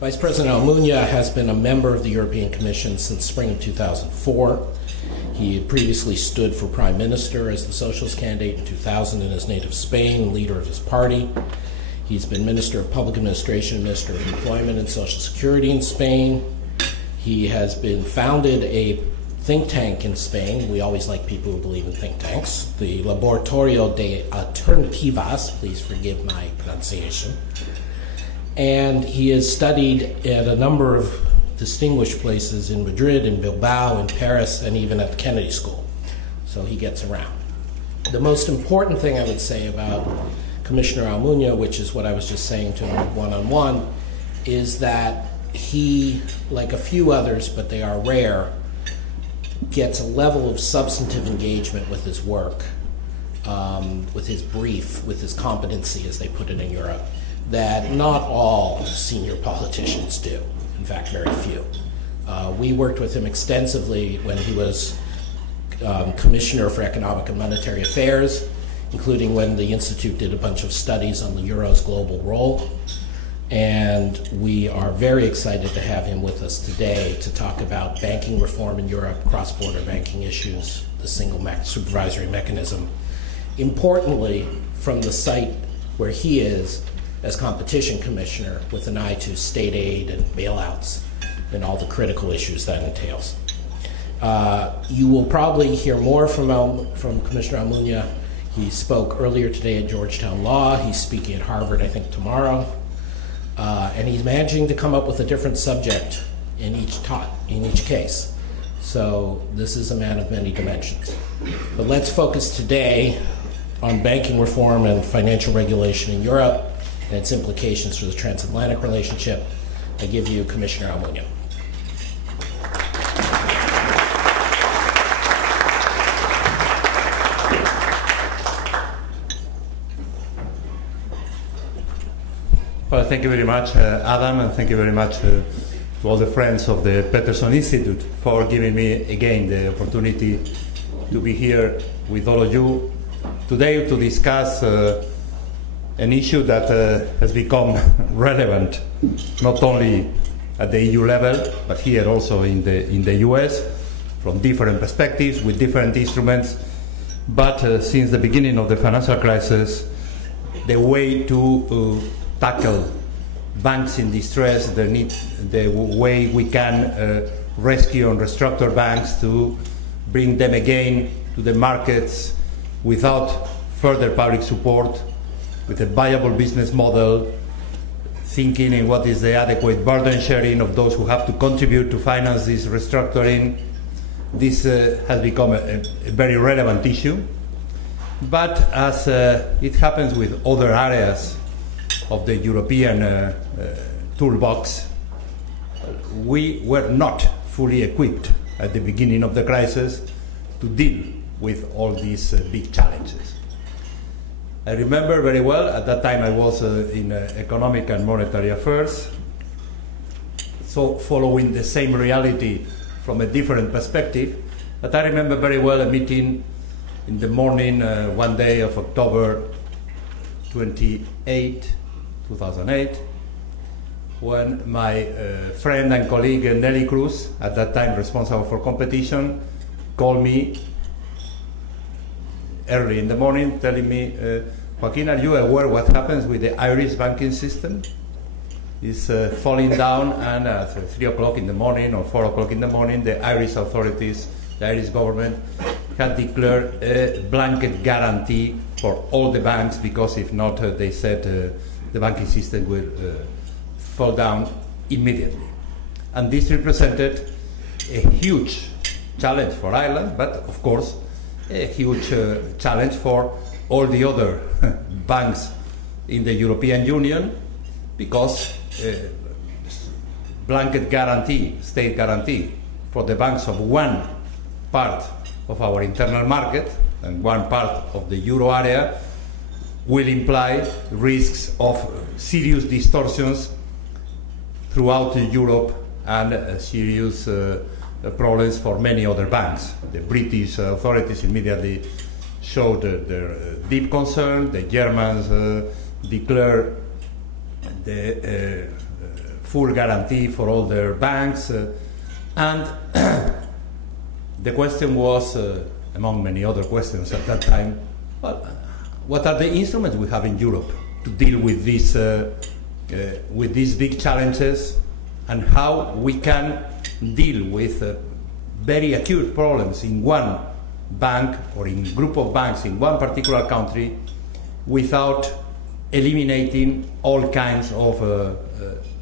Vice President Almunia has been a member of the European Commission since spring of 2004. He had previously stood for Prime Minister as the Socialist candidate in 2000 in his native Spain, leader of his party. He's been Minister of Public Administration, Minister of Employment and Social Security in Spain. He has been founded a think tank in Spain. We always like people who believe in think tanks. The Laboratorio de Alternativas, please forgive my pronunciation. And he has studied at a number of distinguished places in Madrid, in Bilbao, in Paris, and even at the Kennedy School. So he gets around. The most important thing I would say about Commissioner Almunia, which is what I was just saying to him one-on-one, is that he, like a few others, but they are rare, gets a level of substantive engagement with his work, with his brief, with his competency, as they put it in Europe, that not all senior politicians do. In fact, very few. We worked with him extensively when he was Commissioner for Economic and Monetary Affairs, including when the Institute did a bunch of studies on the Euro's global role. And we are very excited to have him with us today to talk about banking reform in Europe, cross-border banking issues, the single supervisory mechanism. Importantly, from the site where he is as competition commissioner, with an eye to state aid and bailouts and all the critical issues that entails. You will probably hear more from Commissioner Almunia. He spoke earlier today at Georgetown Law. He's speaking at Harvard, I think, tomorrow. And he's managing to come up with a different subject in each case. So this is a man of many dimensions. But let's focus today on banking reform and financial regulation in Europe and its implications for the transatlantic relationship. I give you Commissioner Almunia. Well, thank you very much, Adam, and thank you very much to all the friends of the Peterson Institute for giving me again the opportunity to be here with all of you today to discuss an issue that has become relevant not only at the EU level, but here also in the US, from different perspectives, with different instruments. But since the beginning of the financial crisis, the way to tackle banks in distress, the way we can rescue and restructure banks to bring them again to the markets without further public support, with a viable business model, thinking in what is the adequate burden sharing of those who have to contribute to finance this restructuring. This has become a very relevant issue. But as it happens with other areas of the European toolbox, we were not fully equipped at the beginning of the crisis to deal with all these big challenges. I remember very well, at that time I was in economic and monetary affairs, so following the same reality from a different perspective, but I remember very well a meeting in the morning, one day of October 28, 2008, when my friend and colleague Nelly Cruz, at that time responsible for competition, called me early in the morning telling me, Joaquin, are you aware what happens with the Irish banking system? It's falling down, and at 3 o'clock in the morning or 4 o'clock in the morning, the Irish authorities, the Irish government, had declared a blanket guarantee for all the banks, because if not, they said the banking system will fall down immediately. And this represented a huge challenge for Ireland, but of course a huge challenge for all the other banks in the European Union, because blanket guarantee, state guarantee for the banks of one part of our internal market and one part of the euro area will imply risks of serious distortions throughout Europe and serious problems for many other banks. The British authorities immediately showed their deep concern. The Germans declared the full guarantee for all their banks. And the question was, among many other questions at that time, well, what are the instruments we have in Europe to deal with these big challenges, and how we can deal with very acute problems in one bank or in group of banks in one particular country without eliminating all kinds of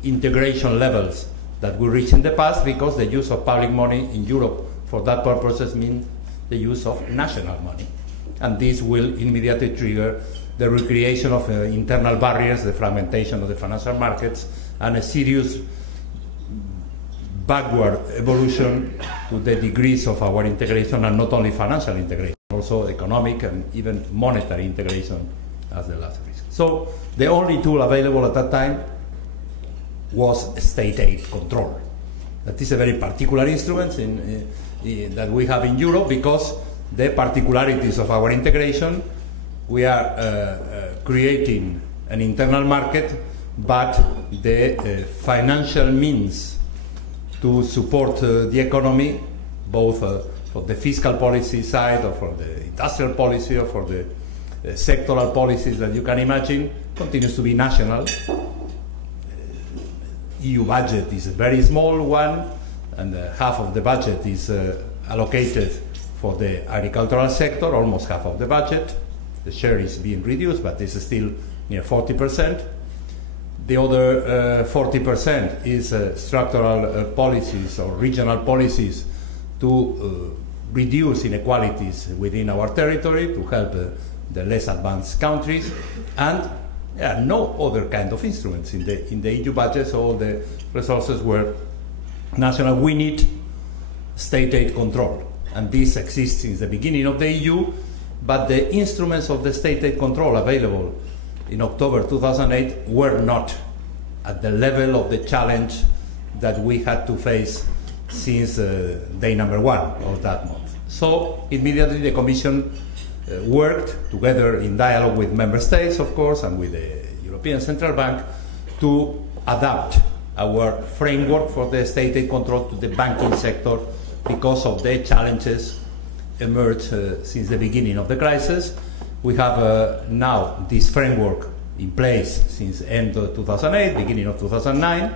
integration levels that we reached in the past, because the use of public money in Europe for that purposes means the use of national money. And this will immediately trigger the recreation of internal barriers, the fragmentation of the financial markets, and a serious backward evolution to the degrees of our integration, and not only financial integration, also economic and even monetary integration as the last risk. So the only tool available at that time was state aid control. That is a very particular instrument that we have in Europe, because the particularities of our integration, we are creating an internal market, but the financial means to support the economy, both for the fiscal policy side, or for the industrial policy, or for the sectoral policies that you can imagine, continues to be national. EU budget is a very small one, and half of the budget is allocated for the agricultural sector, almost half of the budget. The share is being reduced, but this is still near 40%. The other 40% is structural policies or regional policies to reduce inequalities within our territory, to help the less advanced countries, and no other kind of instruments in the EU budget. So all the resources were national. We need state aid control, and this exists since the beginning of the EU, but the instruments of the state aid control available in October 2008 were not at the level of the challenge that we had to face since day number 1 of that month. So immediately the Commission worked together in dialogue with Member States, of course, and with the European Central Bank to adapt our framework for the state aid control to the banking sector, because of the challenges emerged since the beginning of the crisis. We have now this framework in place since end of 2008, beginning of 2009,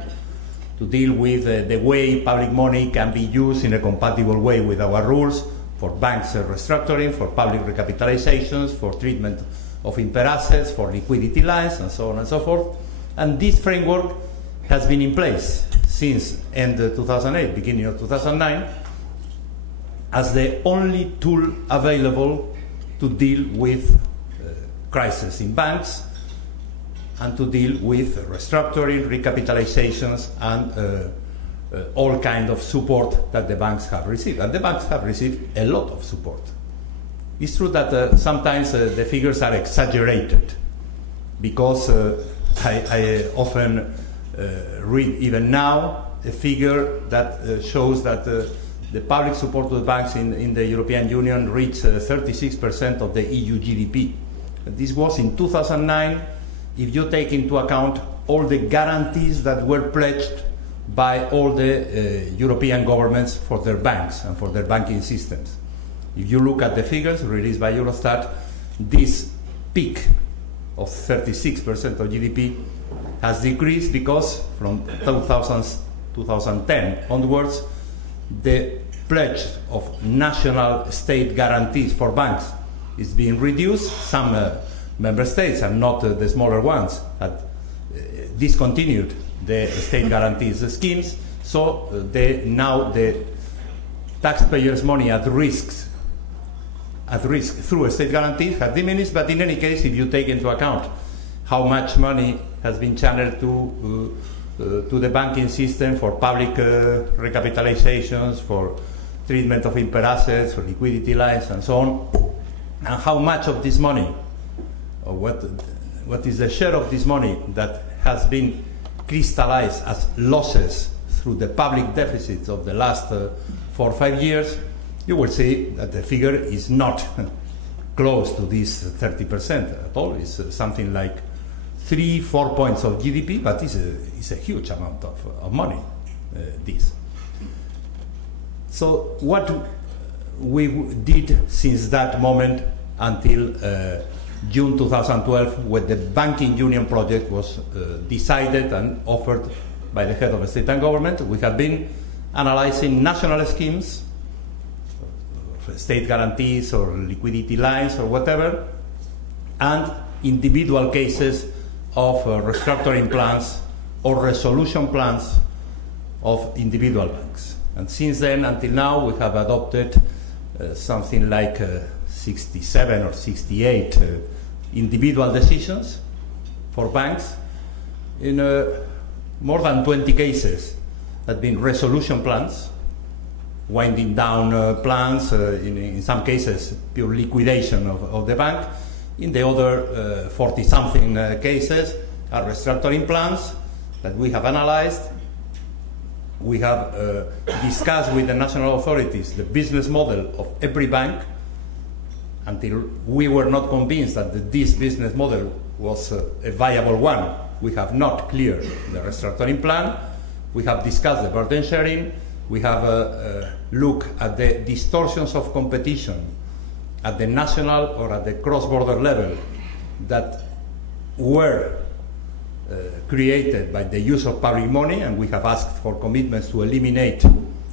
to deal with the way public money can be used in a compatible way with our rules for banks restructuring, for public recapitalizations, for treatment of impaired assets, for liquidity lines, and so on and so forth. And this framework has been in place since end of 2008, beginning of 2009, as the only tool available to deal with crisis in banks and to deal with restructuring, recapitalizations, and all kinds of support that the banks have received. And the banks have received a lot of support. It's true that sometimes the figures are exaggerated, because I often read, even now, a figure that shows that the public support to the banks in the European Union reached 36% of the EU GDP. This was in 2009, if you take into account all the guarantees that were pledged by all the European governments for their banks and for their banking systems. If you look at the figures released by Eurostat, this peak of 36% of GDP has decreased, because from 2010 onwards, the pledge of national state guarantees for banks is being reduced. Some member states, and not the smaller ones, had discontinued the state guarantees schemes, so now the taxpayers' money at risk through a state guarantee has diminished. But in any case, if you take into account how much money has been channeled to the banking system for public recapitalizations, for treatment of impaired assets, for liquidity lines, and so on, and how much of this money, or what is the share of this money that has been crystallized as losses through the public deficits of the last 4 or 5 years, you will see that the figure is not close to this 30% at all. It's something like 3-4 points of GDP, but it's a huge amount of money, this. So what we did since that moment until June 2012, when the banking union project was decided and offered by the head of state and government, we have been analyzing national schemes, state guarantees or liquidity lines or whatever, and individual cases of restructuring plans or resolution plans of individual banks. And since then until now, we have adopted something like 67 or 68 individual decisions for banks. In more than 20 cases have been resolution plans, winding down plans, in some cases pure liquidation of the bank. In the other 40-something cases are restructuring plans that we have analyzed. We have discussed with the national authorities the business model of every bank until we were not convinced that this business model was a viable one. We have not cleared the restructuring plan. We have discussed the burden sharing. We have looked at the distortions of competition at the national or at the cross-border level that were created by the use of public money, and we have asked for commitments to eliminate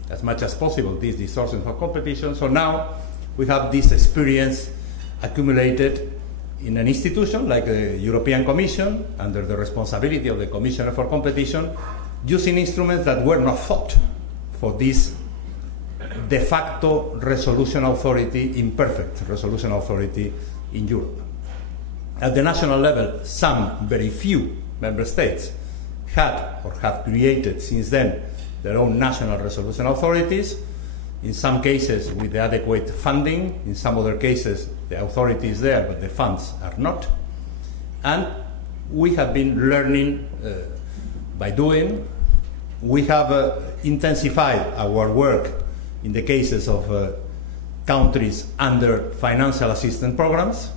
as much as possible these distortions of competition. So now we have this experience accumulated in an institution like the European Commission, under the responsibility of the Commissioner for Competition, using instruments that were not thought for this de facto resolution authority, imperfect resolution authority in Europe. At the national level, some very few member states had or have created since then their own national resolution authorities, in some cases with the adequate funding, in some other cases the authority is there but the funds are not. And we have been learning by doing. We have intensified our work in the cases of countries under financial assistance programs,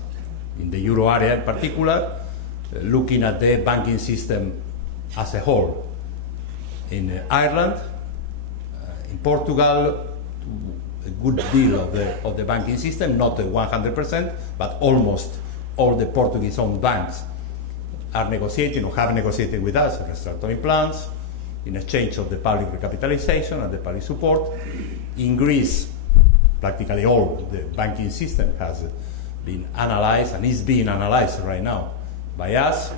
in the euro area in particular, looking at the banking system as a whole. In Ireland, in Portugal, a good deal of the banking system, not 100%, but almost all the Portuguese-owned banks are negotiating or have negotiated with us restructuring plans in exchange of the public recapitalization and the public support. In Greece, practically all the banking system has been analyzed and is being analyzed right now by us.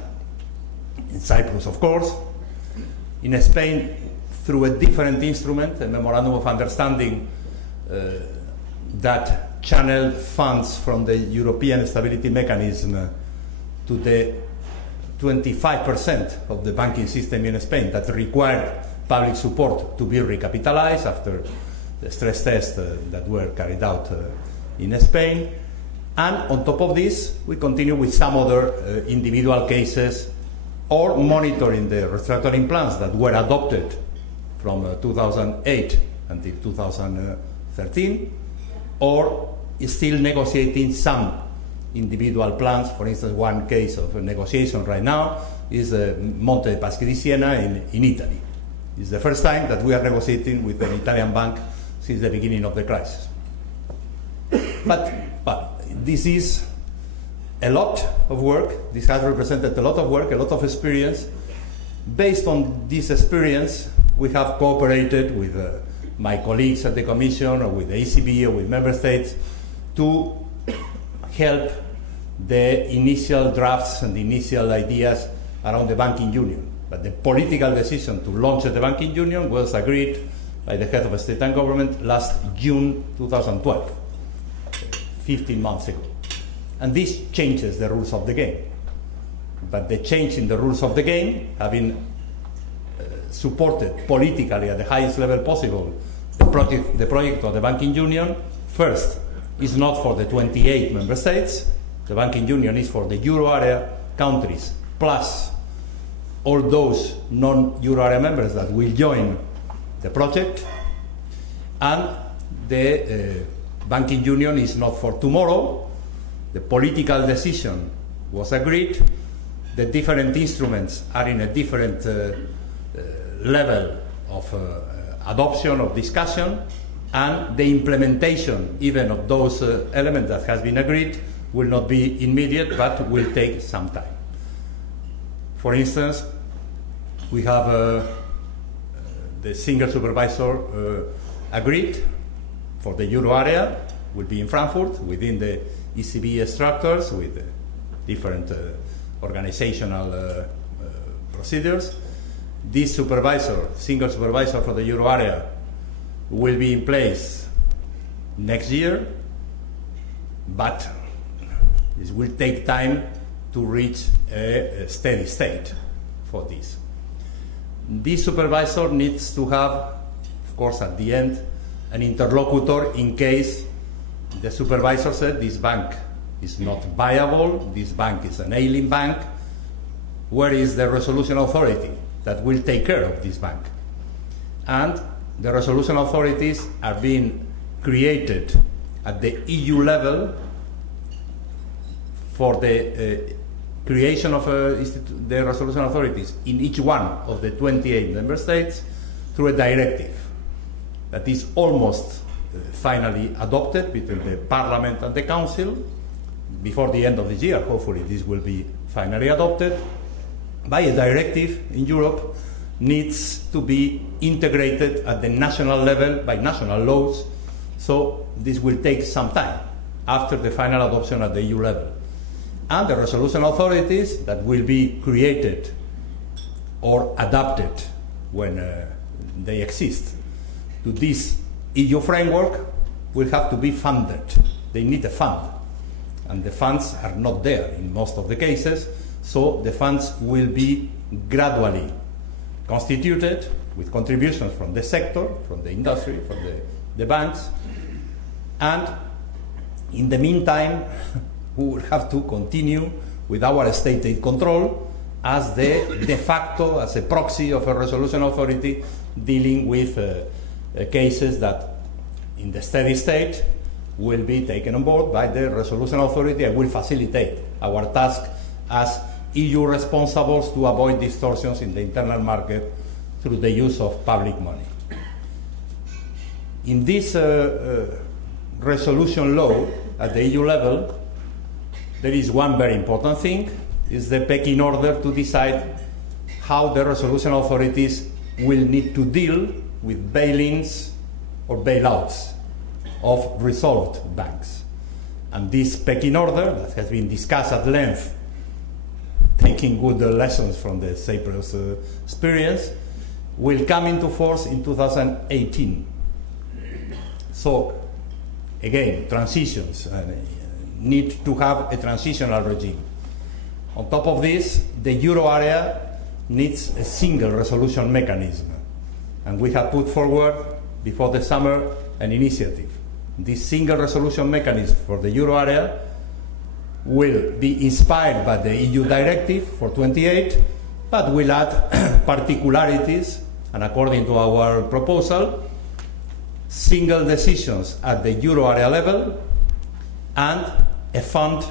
In Cyprus, of course. In Spain, through a different instrument, a memorandum of understanding that channeled funds from the European Stability Mechanism to the 25% of the banking system in Spain that required public support to be recapitalized after the stress tests that were carried out in Spain. And on top of this, we continue with some other individual cases or monitoring the restructuring plans that were adopted from 2008 until 2013, or still negotiating some individual plans. For instance, one case of a negotiation right now is Monte dei Paschi di Siena in Italy. It's the first time that we are negotiating with an Italian bank since the beginning of the crisis. But this is a lot of work. This has represented a lot of work, a lot of experience. Based on this experience, we have cooperated with my colleagues at the Commission or with the ECB or with member states to help the initial drafts and the initial ideas around the banking union. But the political decision to launch the banking union was agreed by the head of state and government last June 2012, 15 months ago. And this changes the rules of the game. But the change in the rules of the game have been supported politically at the highest level possible. The project of the banking union, first, is not for the 28 member states. The banking union is for the euro area countries, plus all those non-euro area members that will join the project. And the banking union is not for tomorrow. The political decision was agreed the different instruments are in a different level of adoption, of discussion, and the implementation even of those elements that has been agreed will not be immediate, but will take some time. For instance, we have the single supervisor agreed for the euro area, will be in Frankfurt within the ECB structures with different organizational procedures. This supervisor, single supervisor for the euro area, will be in place next year, but this will take time to reach a steady state for this. This supervisor needs to have, of course, at the end, an interlocutor in case the supervisor said this bank is not viable, this bank is an ailing bank. Where is the resolution authority that will take care of this bank? And the resolution authorities are being created at the EU level for the creation of the resolution authorities in each one of the 28 member states through a directive that is almost finally adopted between the Parliament and the Council. Before the end of this year, hopefully this will be finally adopted. By a directive in Europe needs to be integrated at the national level by national laws, so this will take some time after the final adoption at the EU level. And the resolution authorities that will be created or adapted when they exist to this EU framework will have to be funded. They need a fund, and the funds are not there in most of the cases, so the funds will be gradually constituted with contributions from the sector, from the industry, from the banks, and in the meantime we will have to continue with our state aid control as the de facto, as a proxy of a resolution authority dealing with cases that in the steady state will be taken on board by the resolution authority and will facilitate our task as EU responsibles to avoid distortions in the internal market through the use of public money. In this resolution law at the EU level, there is one very important thing, is the pecking order to decide how the resolution authorities will need to deal with bail-ins or bailouts of resolved banks. And this pecking order that has been discussed at length, taking good lessons from the Cyprus experience, will come into force in 2018. So, again, transitions need to have a transitional regime. On top of this, the euro area needs a single resolution mechanism, and we have put forward before the summer an initiative. This single resolution mechanism for the euro area will be inspired by the EU directive for 28, but will add particularities, and according to our proposal, single decisions at the euro area level and a fund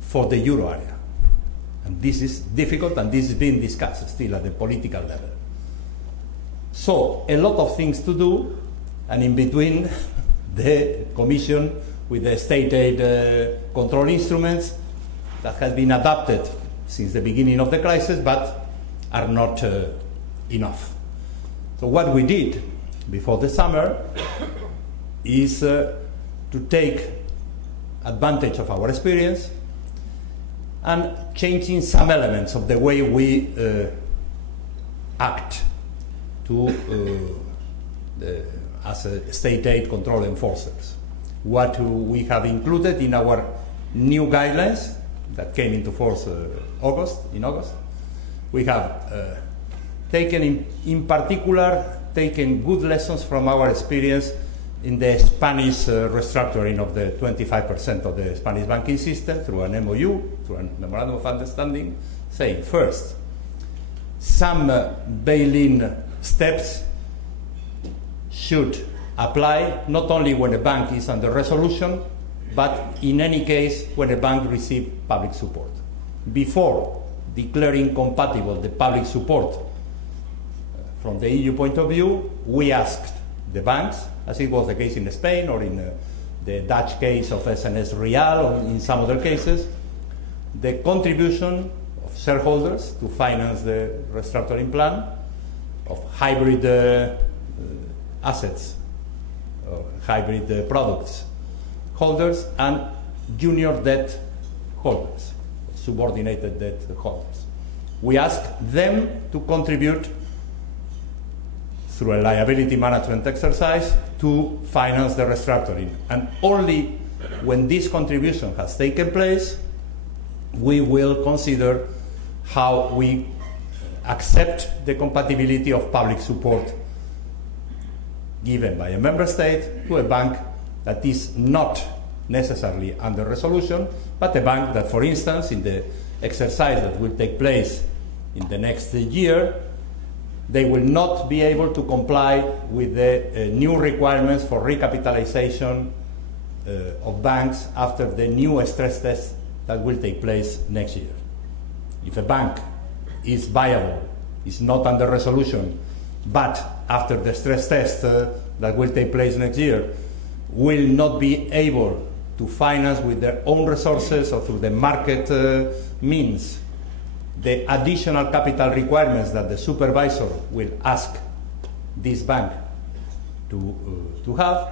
for the euro area. And this is difficult, and this is being discussed still at the political level. So, a lot of things to do, and in between, the Commission with the state aid control instruments that have been adapted since the beginning of the crisis, but are not enough. So what we did before the summer is to take advantage of our experience and changing some elements of the way we act as a state aid control enforcers. What we have included in our new guidelines that came into force in August, we have taken in particular good lessons from our experience in the Spanish restructuring of the 25% of the Spanish banking system through an MOU, through a memorandum of understanding, saying first, some bail-in steps should apply not only when a bank is under resolution, but in any case when a bank receives public support. Before declaring compatible the public support. From the EU point of view, we asked the banks, as it was the case in Spain or in the Dutch case of SNS Real or in some other cases, the contribution of shareholders to finance the restructuring plan, of hybrid assets, hybrid products holders, and junior debt holders, subordinated debt holders. We ask them to contribute through a liability management exercise to finance the restructuring. And only when this contribution has taken place, we will consider how we accept the compatibility of public support given by a member state to a bank that is not necessarily under resolution, but a bank that, for instance, in the exercise that will take place in the next year, they will not be able to comply with the new requirements for recapitalization of banks after the new stress test that will take place next year. If a bank is viable, is not under resolution, but after the stress test that will take place next year, will not be able to finance with their own resources or through the market means the additional capital requirements that the supervisor will ask this bank to have,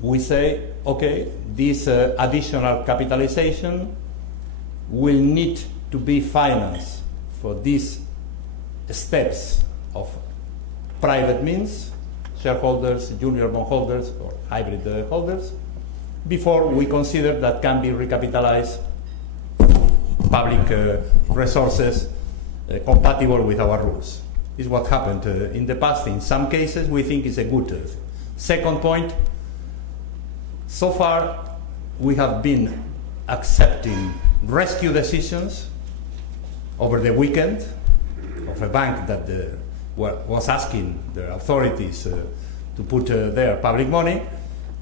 we say, okay, this additional capitalization will need to be financed for these steps of private means, shareholders, junior bondholders, or hybrid holders, before we consider that can be recapitalized public resources compatible with our rules. This is what happened in the past. In some cases, we think it's a good second point. So far, we have been accepting rescue decisions over the weekend of a bank that was asking the authorities to put their public money.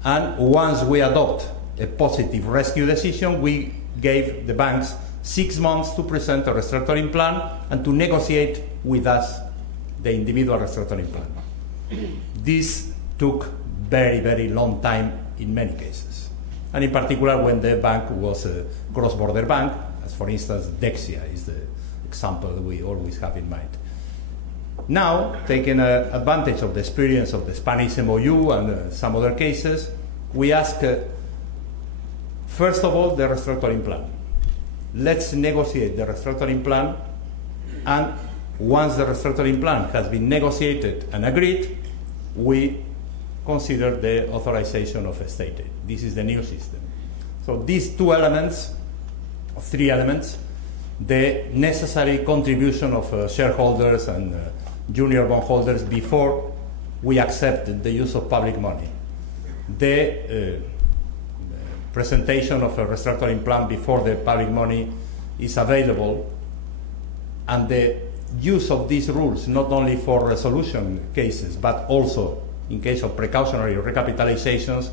And once we adopt a positive rescue decision, we gave the banks 6 months to present a restructuring plan and to negotiate with us the individual restructuring plan. This took very, very long time in many cases. And in particular when the bank was a cross-border bank, as for instance Dexia is the example that we always have in mind. Now, taking advantage of the experience of the Spanish MOU and some other cases, we ask, first of all, the restructuring plan. Let's negotiate the restructuring plan, and once the restructuring plan has been negotiated and agreed, we consider the authorization of a state aid. This is the new system. So these two elements, or three elements, the necessary contribution of shareholders and junior bondholders before we accept the use of public money, the presentation of a restructuring plan before the public money is available, and the use of these rules not only for resolution cases but also in case of precautionary recapitalizations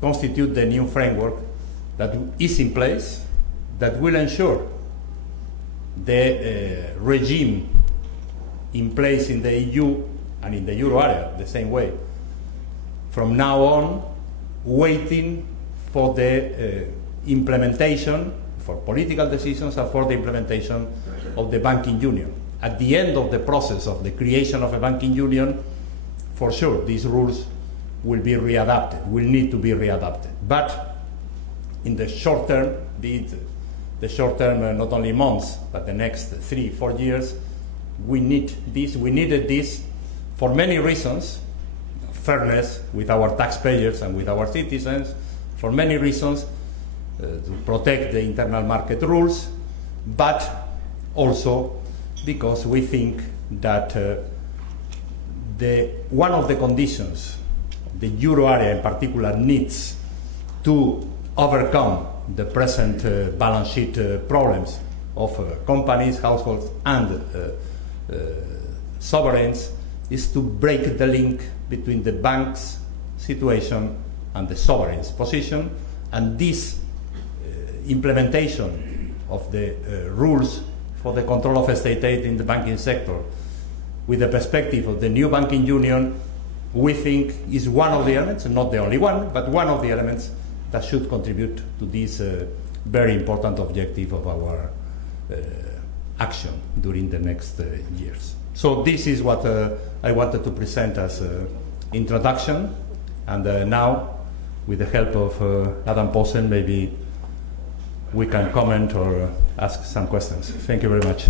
constitute the new framework that is in place that will ensure the regime in place in the EU and in the euro area the same way from now on, waiting for the implementation, for political decisions and for the implementation of the banking union. At the end of the process of the creation of a banking union, for sure these rules will be readapted, will need to be readapted. But in the short term, be it the short term not only months, but the next 3-4 years, we need this, we needed this for many reasons, fairness with our taxpayers and with our citizens, for many reasons, to protect the internal market rules, but also because we think that one of the conditions the euro area in particular needs to overcome the present balance sheet problems of companies, households and sovereigns is to break the link between the bank's situation and the sovereign's position, and this implementation of the rules for the control of state aid in the banking sector, with the perspective of the new banking union, we think is one of the elements, not the only one, but one of the elements that should contribute to this very important objective of our action during the next years. So this is what I wanted to present as introduction, and now, with the help of Adam Posen, maybe we can comment or ask some questions. Thank you very much.